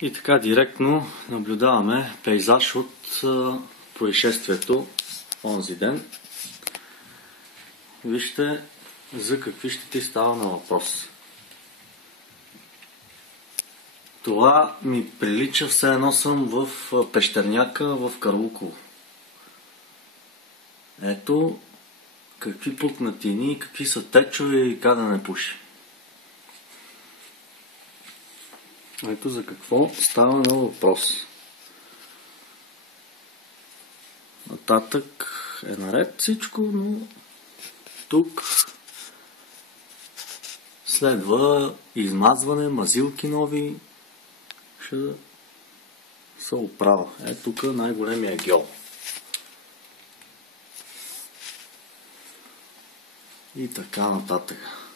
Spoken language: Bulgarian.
И така директно наблюдаваме пейзаж от происшествието онзи ден. Вижте за какви щети става на въпрос. Това ми прилича все едно съм в пещерняка в Карлуково. Ето какви пукнатини, какви са течове и как да не пуши. Ето за какво става на въпрос. Нататък е наред всичко, но тук следва измазване, мазилки нови, ще се оправя. Тук най-големия гьол. И така нататък.